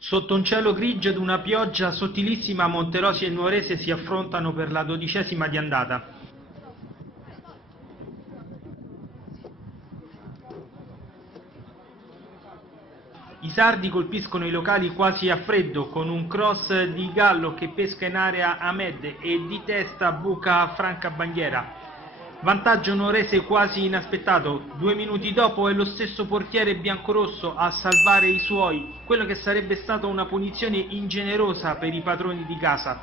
Sotto un cielo grigio ed una pioggia sottilissima, Monterosi e Nuorese si affrontano per la 12ª di andata. I sardi colpiscono i locali quasi a freddo, con un cross di Gallo che pesca in area Ahmed e di testa buca Franca Bandiera. Vantaggio Nuorese quasi inaspettato, 2 minuti dopo è lo stesso portiere biancorosso a salvare i suoi, quello che sarebbe stata una punizione ingenerosa per i padroni di casa.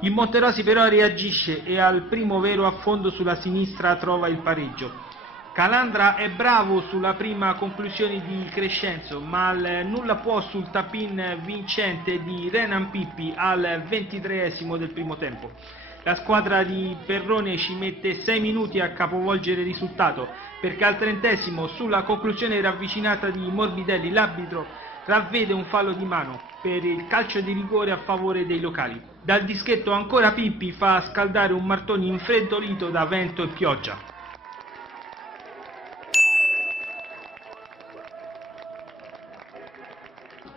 Il Monterosi però reagisce e al primo vero affondo sulla sinistra trova il pareggio. Calandra è bravo sulla prima conclusione di Crescenzo, ma al nulla può sul tap-in vincente di Renan Pippi al 23esimo del primo tempo. La squadra di Perrone ci mette 6 minuti a capovolgere il risultato, perché al 30esimo, sulla conclusione ravvicinata di Morbidelli, l'arbitro ravvede un fallo di mano per il calcio di rigore a favore dei locali. Dal dischetto ancora Pippi fa scaldare un Martoni infreddolito da vento e pioggia.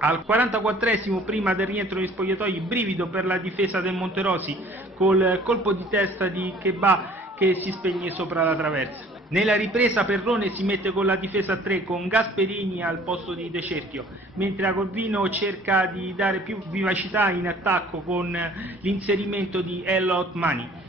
Al 44esimo, prima del rientro negli spogliatoi, brivido per la difesa del Monterosi, col colpo di testa di Chebà che si spegne sopra la traversa. Nella ripresa Perrone si mette con la difesa a 3 con Gasperini al posto di De Cerchio, mentre Corvino cerca di dare più vivacità in attacco con l'inserimento di El Otmani.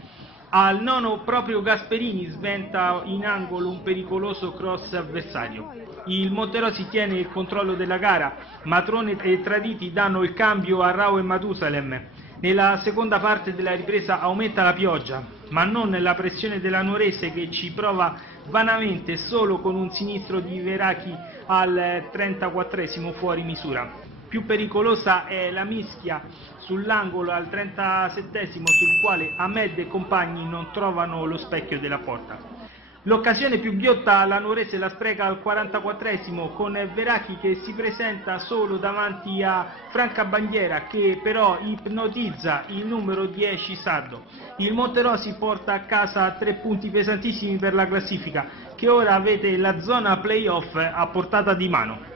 Al nono proprio Gasperini sventa in angolo un pericoloso cross avversario. Il Monterosi tiene il controllo della gara, Matrone e Traditi danno il cambio a Rao e Matusalem. Nella seconda parte della ripresa aumenta la pioggia, ma non la pressione della Nuorese che ci prova vanamente solo con un sinistro di Verachi al 34esimo fuori misura. Più pericolosa è la mischia sull'angolo al 37esimo, sul quale Ahmed e compagni non trovano lo specchio della porta. L'occasione più ghiotta la Nuorese la spreca al 44esimo con Verachi che si presenta solo davanti a Franca Bandiera, che però ipnotizza il numero 10 sardo. Il Monterosi porta a casa 3 punti pesantissimi per la classifica, che ora avete la zona playoff a portata di mano.